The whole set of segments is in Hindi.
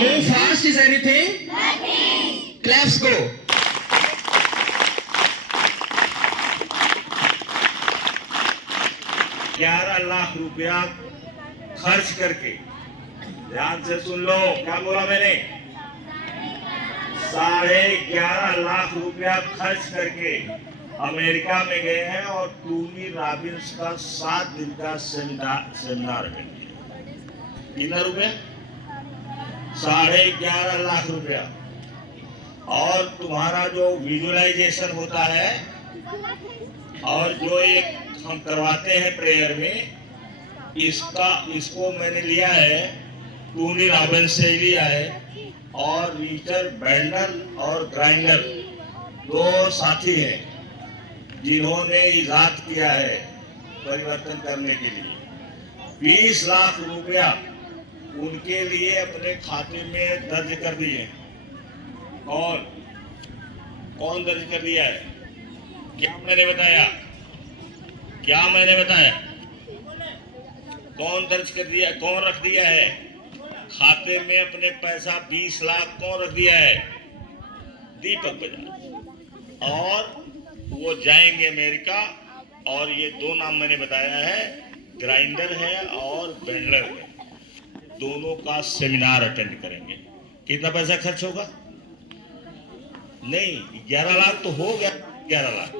Move fast is anything? Claps go. ₹11 lakh खर्च करके, ध्यान से सुन लो क्या बोला मैंने, ₹11.5 लाख खर्च करके अमेरिका में गए हैं और टोनी रॉबिन्स का 7 दिन का सेमिनार अटेंड किया। कितना रुपया? ₹11.5 लाख। और तुम्हारा जो विजुअलाइजेशन होता है और जो एक हम करवाते हैं प्रेयर में, इसको मैंने लिया है, टोनी रॉबिन्स से लिया है। और रिचर्ड बैंडल और ग्राइंडर 2 साथी हैं जिन्होंने इजाद किया है परिवर्तन करने के लिए। 20 लाख रुपया उनके लिए अपने खाते में दर्ज कर दिए। और कौन दर्ज कर दिया है? क्या मैंने बताया? कौन दर्ज कर दिया? कौन रख दिया है खाते में अपने पैसा? 20 लाख कौन रख दिया है? दीपक बजाज। और वो जाएंगे अमेरिका। और ये 2 नाम मैंने बताया है, ग्राइंडर है और बेंडलर है। दोनों का सेमिनार अटेंड करेंगे। कितना पैसा खर्च होगा? नहीं, 11 लाख तो हो गया। 11 लाख,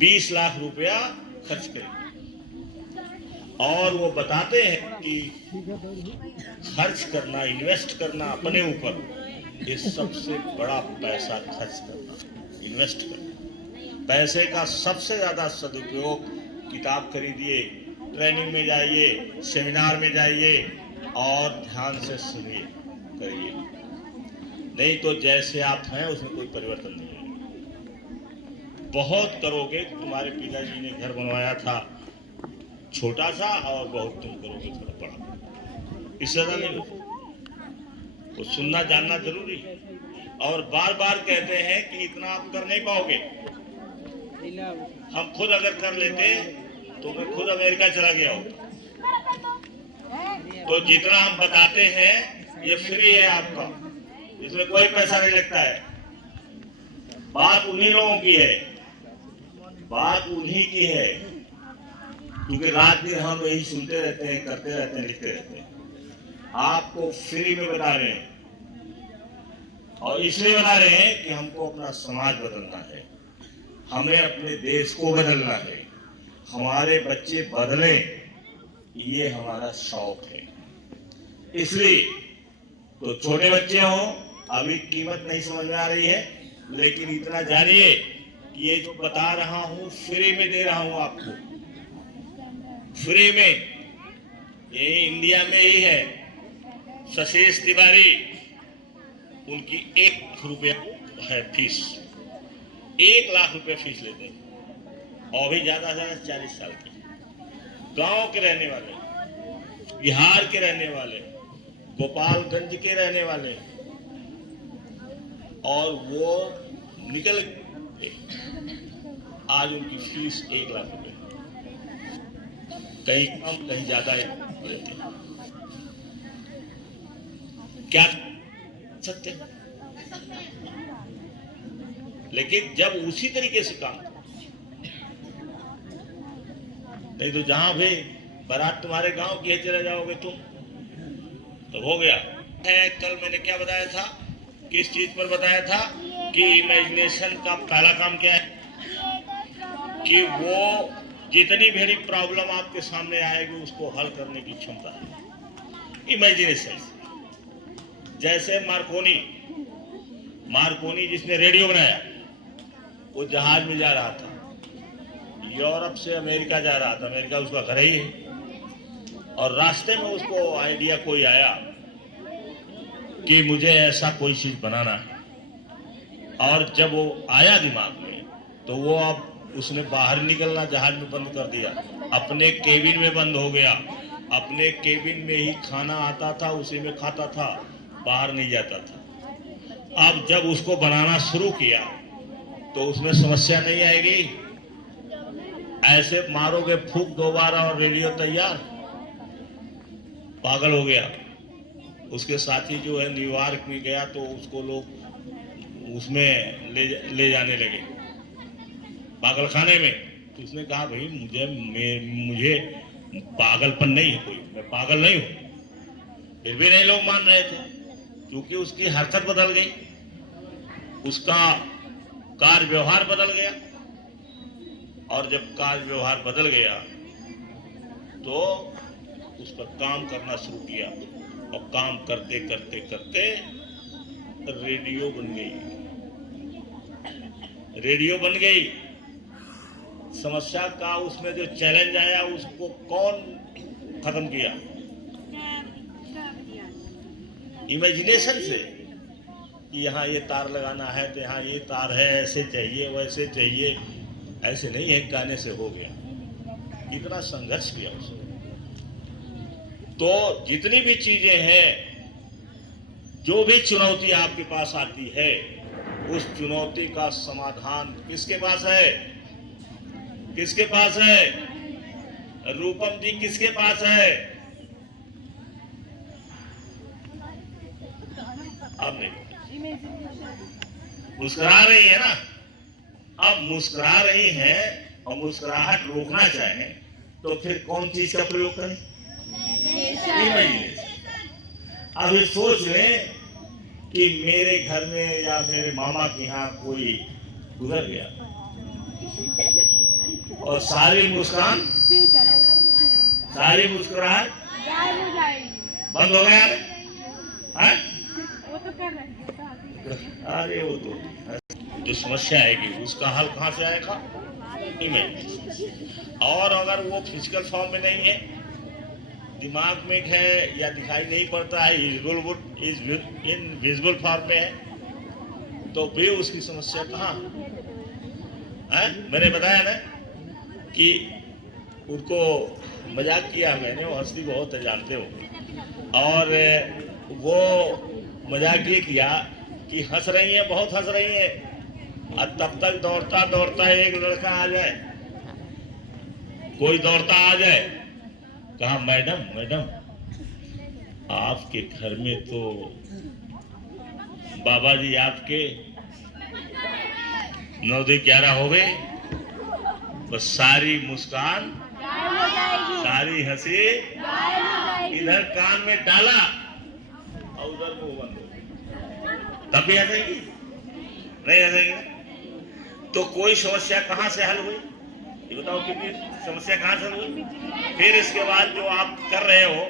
20 लाख रुपया खर्च करेंगे। और वो बताते हैं कि खर्च करना, इन्वेस्ट करना अपने ऊपर, ये सबसे बड़ा पैसा खर्च करना, इन्वेस्ट करना। पैसे का सबसे ज्यादा सदुपयोग, किताब खरीदिए, ट्रेनिंग में जाइए, सेमिनार में जाइए और ध्यान से सुनिए, करिए। नहीं तो जैसे आप हैं उसमें कोई परिवर्तन नहीं है। बहुत करोगे। तुम्हारे पिताजी ने घर बनवाया था छोटा सा, और बहुत तुम करोगे थोड़ा बड़ा। इससे ज्यादा नहीं होता। वो सुनना जानना जरूरी है। और बार बार कहते हैं कि इतना आप कर नहीं पाओगे। हम खुद अगर कर लेते तो मैं खुद अमेरिका चला गया होता। तो जितना हम बताते हैं ये फ्री है आपका, इसमें कोई पैसा नहीं लगता है। बात उन्हीं लोगों की है, बात उन्हीं की है, क्योंकि रात दिन हम यही सुनते रहते हैं, करते रहते हैं, लिखते रहते हैं। आपको फ्री में बता रहे हैं। और इसलिए बता रहे हैं कि हमको अपना समाज बदलना है, हमें अपने देश को बदलना है, हमारे बच्चे बदले, ये हमारा शौक है। इसलिए तो छोटे बच्चे हो, अभी कीमत नहीं समझ में आ रही है, लेकिन इतना जानिए कि ये जो बता रहा हूं फ्री में दे रहा हूं आपको, फ्री में। ये इंडिया में ही है, शशेष तिवारी, उनकी ₹1 है फीस। 1 लाख रुपए फीस लेते हैं। और भी ज्यादा 40 साल के, गांव के रहने वाले, बिहार के रहने वाले, गोपालगंज के रहने वाले, और वो निकल गए। आज उनकी फीस 1 लाख रुपए, कहीं कम कहीं ज्यादा लेते हैं। क्या सकते हैं? लेकिन जब उसी तरीके से काम, नहीं तो जहां भी बारात तुम्हारे गांव की है चले जाओगे तुम, तो हो गया है। कल मैंने क्या बताया था, किस चीज पर बताया था कि इमेजिनेशन का पहला काम क्या है कि वो जितनी भी प्रॉब्लम आपके सामने आएगी उसको हल करने की क्षमता है, इमेजिनेशन। जैसे मार्कोनी जिसने रेडियो बनाया, वो जहाज में जा रहा था, यूरोप से अमेरिका जा रहा था, अमेरिका उसका घर ही है। और रास्ते में उसको आइडिया कोई आया कि मुझे ऐसा कोई चीज बनाना है। और जब वो आया दिमाग में, तो वो अब उसने बाहर निकलना जहाज में बंद कर दिया, अपने केबिन में बंद हो गया। अपने केबिन में ही खाना आता था, उसी में खाता था, बाहर नहीं जाता था। अब जब उसको बनाना शुरू किया तो उसमें समस्या नहीं आएगी। ऐसे मारोगे फूंक 2 बार और रेडियो तैयार, पागल हो गया। उसके साथी जो है न्यूयॉर्क में गया तो उसको लोग उसमें ले जाने लगे पागलखाने में। तो उसने कहा भाई मुझे पागलपन नहीं है, कोई मैं पागल नहीं हूं। फिर भी नहीं लोग मान रहे थे, क्योंकि उसकी हरकत बदल गई, उसका कार्य व्यवहार बदल गया। और जब कार्य व्यवहार बदल गया तो उस पर काम करना शुरू किया, और काम करते करते करते रेडियो बन गई। रेडियो बन गई। समस्या का उसमें जो चैलेंज आया उसको कौन खत्म किया? इमेजिनेशन से, कि यहाँ ये तार लगाना है तो यहाँ ये तार है, ऐसे चाहिए वैसे चाहिए। ऐसे नहीं है गाने से हो गया। कितना संघर्ष किया उसने। तो जितनी भी चीजें हैं, जो भी चुनौती आपके पास आती है, उस चुनौती का समाधान किसके पास है? किसके पास है? रूपम जी किसके पास है? अब नहीं मुस्कुरा रही है ना। अब मुस्कुरा रही है और मुस्कुराहट रोकना चाहे तो फिर कौन चीज का प्रयोग करें? अभी सोच लें कि मेरे घर में या मेरे मामा के यहाँ कोई गुजर गया और सारी मुस्कान, सारी मुस्कुराहट बंद हो गया है? वो तो कर रहे हैं। अरे वो तो जो समस्या आएगी उसका हल कहाँ से आएगा? इमेज। और अगर वो फिजिकल फॉर्म में नहीं है, दिमाग में है या दिखाई नहीं पड़ता है, इनविजिबल फॉर्म में है, तो भी उसकी समस्या कहाँ है? मैंने बताया ना कि उनको मजाक किया मैंने, वो हंसती बहुत है, जानते हो। और वो मजाक ये किया कि हंस रही है, बहुत हंस रही है, और तब तक दौड़ता दौड़ता एक लड़का आ जाए, कोई दौड़ता आ जाए, कहा मैडम मैडम आपके घर में तो बाबा जी आपके 9-11 हो गए। बस सारी मुस्कान, सारी हंसी इधर कान में डाला और उधर मुंह बंद हो गया। तब भी हंसेगी? नहीं हंसेगी। तो कोई समस्या कहाँ से हल हुई? ये बताओ, कितनी समस्या कहाँ से हल हुई? फिर इसके बाद जो आप कर रहे हो,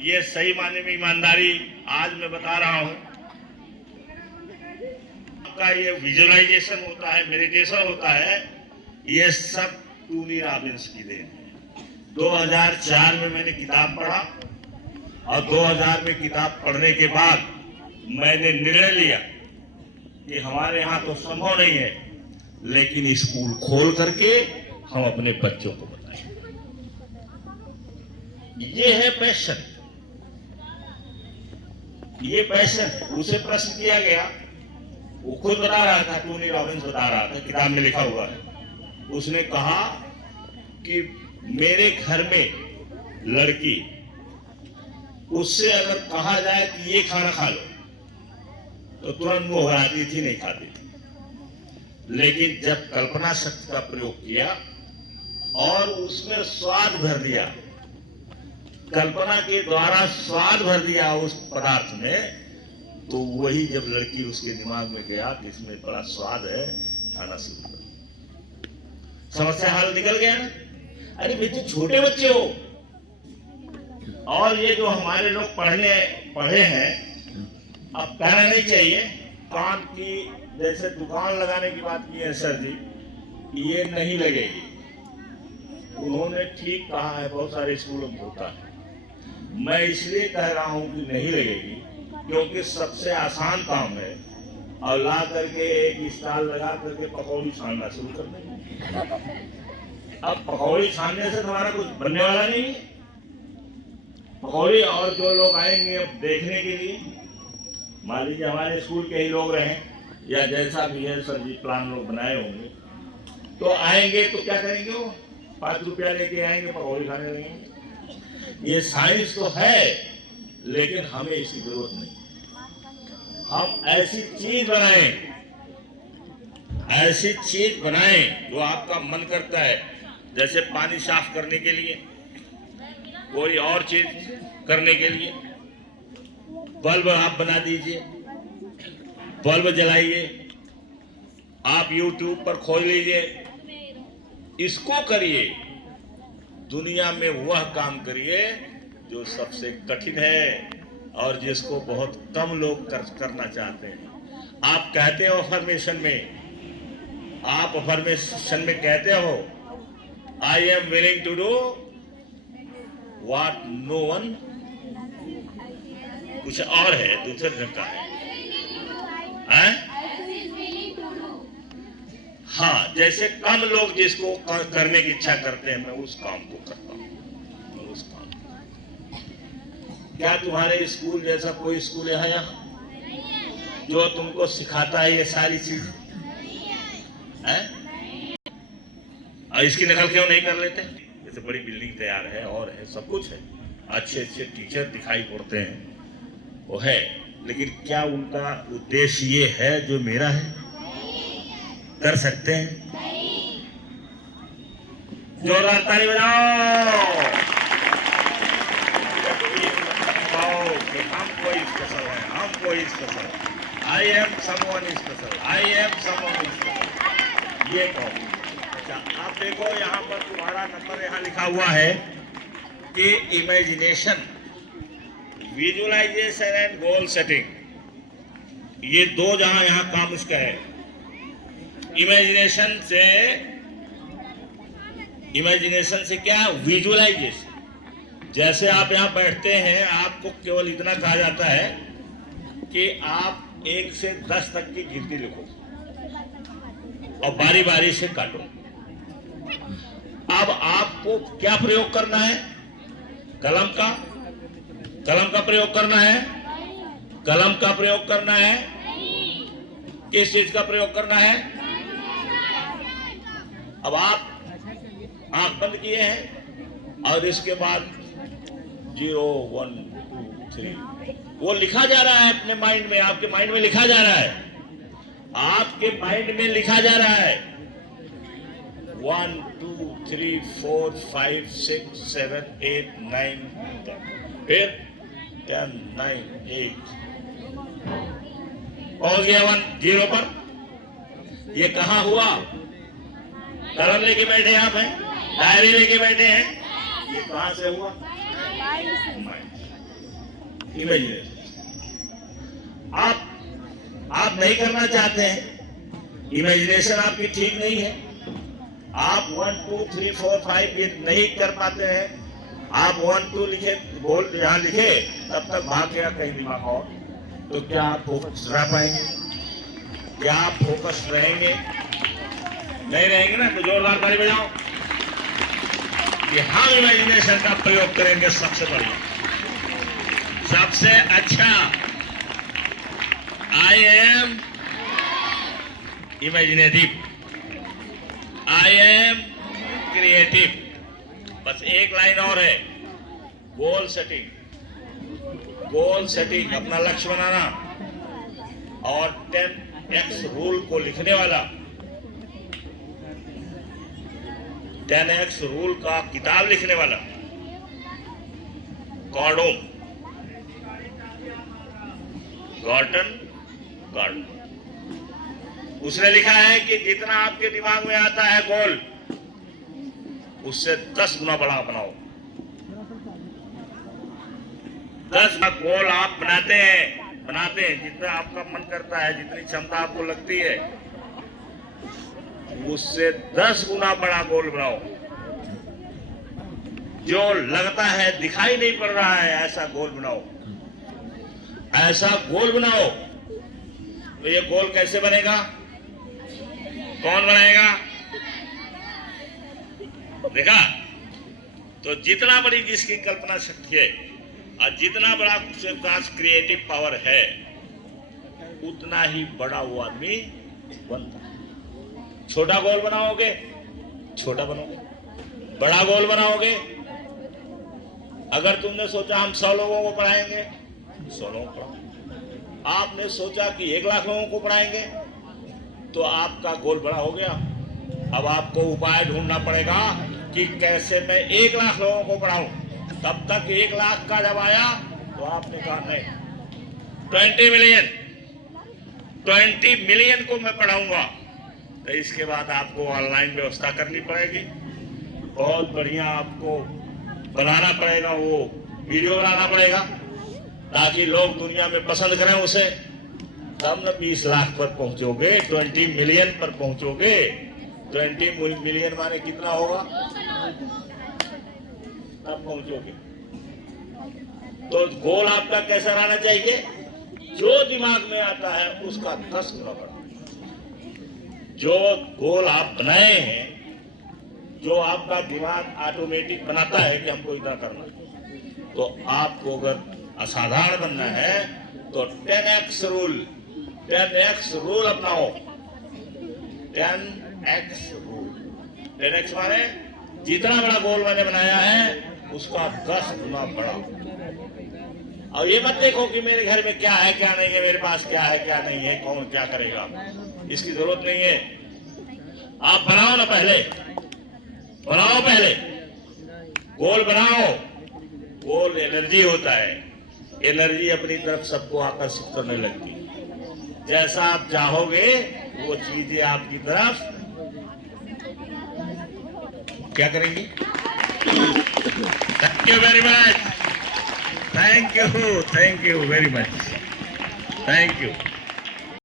ये सही माने में ईमानदारी आज मैं बता रहा हूँ, आपका ये विजुअलाइजेशन होता है, मेडिटेशन होता है, ये सब टोनी रॉबिन्स की देन है। 2004 में मैंने किताब पढ़ा, और 2000 में किताब पढ़ने के बाद मैंने निर्णय लिया कि हमारे यहाँ तो संभव नहीं है, लेकिन स्कूल खोल करके हम अपने बच्चों को बताएं। ये है पैशन, ये पैशन। उसे प्रश्न किया गया, वो खुद बता रहा था, टोनी रॉबिन्स बता रहा था, किताब में लिखा हुआ है। उसने कहा कि मेरे घर में लड़की, उससे अगर कहा जाए कि ये खाना खा लो तो तुरंत मुंह भराती थी, नहीं खाती थी। लेकिन जब कल्पना शक्ति का प्रयोग किया और उसमें स्वाद भर दिया, कल्पना के द्वारा स्वाद भर दिया उस पदार्थ में, तो वही जब लड़की उसके दिमाग में गया कि इसमें बड़ा स्वाद है, खाना शुरू कर। समस्या हल निकल गया ना। अरे बेटे, छोटे बच्चे हो, और ये जो हमारे लोग पढ़े हैं, अब कहना नहीं चाहिए, कान की जैसे दुकान लगाने की बात की है सर जी, ये नहीं लगेगी। उन्होंने ठीक कहा है, बहुत सारे स्कूलों में होता है। मैं इसलिए कह रहा हूं कि नहीं लगेगी क्योंकि सबसे आसान काम है, और ला करके एक स्टॉल लगा करके पकौड़ी छानना शुरू कर देंगे। अब पकौड़ी छानने से तुम्हारा कुछ बनने वाला नहीं है। पकौड़ी, और जो लोग आएंगे अब देखने के लिए, मान लीजिए हमारे स्कूल के ही लोग रहे या जैसा भी है सर जी प्लान लोग बनाए होंगे, तो आएंगे तो क्या करेंगे, वो 5 रुपया लेके आएंगे, पकौड़ी खाने लगेंगे। ये साइंस तो है, लेकिन हमें इसकी जरूरत नहीं। हम ऐसी चीज बनाएं जो आपका मन करता है। जैसे पानी साफ करने के लिए, कोई और चीज करने के लिए, बल्ब आप बना दीजिए, बल्ब जलाइए, आप YouTube पर खोल लीजिए, इसको करिए। दुनिया में वह काम करिए जो सबसे कठिन है और जिसको बहुत कम लोग करना चाहते हैं। आप कहते हो अफर्मेशन में कहते हो, I am willing to do what no one, कुछ और है, दूसरे ढंग का है? हाँ, जैसे कम लोग जिसको करने की इच्छा करते हैं, मैं उस काम को करता हूँ। क्या तुम्हारे स्कूल जैसा कोई स्कूल है यहाँ जो तुमको सिखाता है ये सारी चीज? और इसकी नकल क्यों नहीं कर लेते? जैसे बड़ी बिल्डिंग तैयार है और है, सब कुछ है, अच्छे अच्छे टीचर दिखाई पड़ते हैं, वो है, लेकिन क्या उनका उद्देश्य ये है जो मेरा है? कर सकते हैं? जोरदार ताली बजाओ। हम कोई स्पेशल है, हम कोई special, I am someone special, I am someone special, ये कहो। अच्छा, आप देखो यहाँ पर तुम्हारा नंबर यहाँ लिखा हुआ है कि imagination, visualisation and goal setting, ये दो जहां यहाँ काम उसका है। इमेजिनेशन से क्या? विजुअलाइजेशन। जैसे आप यहाँ बैठते हैं, आपको केवल इतना कहा जाता है कि आप 1 से 10 तक की गिनती लिखो और बारी बारी से काटो। अब आपको क्या प्रयोग करना है? कलम का प्रयोग करना है। कलम का प्रयोग करना है। किस चीज का प्रयोग करना है? अब आप आंख बंद किए हैं और इसके बाद 0 1 2 3 वो लिखा जा रहा है अपने माइंड में, आपके माइंड में लिखा जा रहा है, आपके माइंड में लिखा जा रहा है 1 2 3 4 5 6 7 8 9 10, फिर 10 9 8 पहुंच गया 1 0 पर। ये कहां हुआ? कलम लेके बैठे आप हैं, डायरी लेके बैठे हैं, ये कहां से हुआ? इमेजिनेशन। आप नहीं करना चाहते हैं, इमेजिनेशन आपकी ठीक नहीं है, आप 1 2 3 4 5 ये नहीं कर पाते हैं, आप 1 2 लिखे, बोल यहां लिखे, तब तक भाग गया कहीं दिमाग और, तो क्या आप फोकस रह पाएंगे? क्या आप फोकस रहेंगे? नहीं रहेंगे ना, तो जोरदार ताली बजाओ कि हम इमेजिनेशन का प्रयोग करेंगे। सबसे बढ़िया, सबसे अच्छा, I am imaginative, I am creative. बस एक लाइन और है, गोल सेटिंग। गोल सेटिंग, अपना लक्ष्य बनाना और 10x रूल को लिखने वाला, 10x रूल का किताब लिखने वाला गॉर्डन, उसने लिखा है कि जितना आपके दिमाग में आता है गोल, उससे 10 गुना बड़ा बनाओ। 10 गोल आप बनाते हैं, जितना आपका मन करता है, जितनी क्षमता आपको लगती है, उससे 10 गुना बड़ा गोल बनाओ। जो लगता है दिखाई नहीं पड़ रहा है, ऐसा गोल बनाओ, ऐसा गोल बनाओ। तो ये गोल कैसे बनेगा? कौन बनाएगा? देखा? तो जितना बड़ी जिसकी कल्पना शक्ति है और जितना बड़ा उसके पास क्रिएटिव पावर है, उतना ही बड़ा वो आदमी बनता है। छोटा गोल बनाओगे, छोटा बनोगे, बड़ा गोल बनाओगे, अगर तुमने सोचा हम 100 लोगों को पढ़ाएंगे, 100 लोगों को पढ़ाओ। आपने सोचा कि 1 लाख लोगों को पढ़ाएंगे, तो आपका गोल बड़ा हो गया। अब आपको उपाय ढूंढना पड़ेगा कि कैसे मैं 1 लाख लोगों को पढ़ाऊं। तब तक 1 लाख का जब आया तो आपने कहा नहीं, 20 मिलियन को मैं पढ़ाऊंगा। तो इसके बाद आपको ऑनलाइन व्यवस्था करनी पड़ेगी, बहुत बढ़िया आपको बनाना पड़ेगा, वो वीडियो बनाना पड़ेगा ताकि लोग दुनिया में पसंद करें उसे। तब न 20 लाख पर पहुंचोगे, 20 मिलियन पर पहुंचोगे। 20 मिलियन माने कितना होगा, तब पहुंचोगे। तो गोल आपका कैसा रहना चाहिए, जो दिमाग में आता है उसका 10 गुना बढ़ा। जो गोल आप बनाए हैं, जो आपका दिमाग ऑटोमेटिक बनाता है कि हमको इतना करना, तो आपको अगर असाधारण बनना है तो 10x रूल, 10x रूल अपनाओ। 10x रूल, 10x माने जितना बड़ा गोल मैंने बनाया है उसका 10 गुना बड़ा। और ये मत देखो कि मेरे घर में क्या है क्या नहीं है, मेरे पास क्या है क्या नहीं है, कौन क्या करेगा, इसकी जरूरत नहीं है। आप बनाओ ना, पहले बनाओ, पहले गोल बनाओ। गोल एनर्जी होता है, एनर्जी अपनी तरफ सबको आकर्षित करने लगती है। जैसा आप चाहोगे वो चीजें आपकी तरफ क्या करेंगी। Thank you very much, thank you very much, thank you.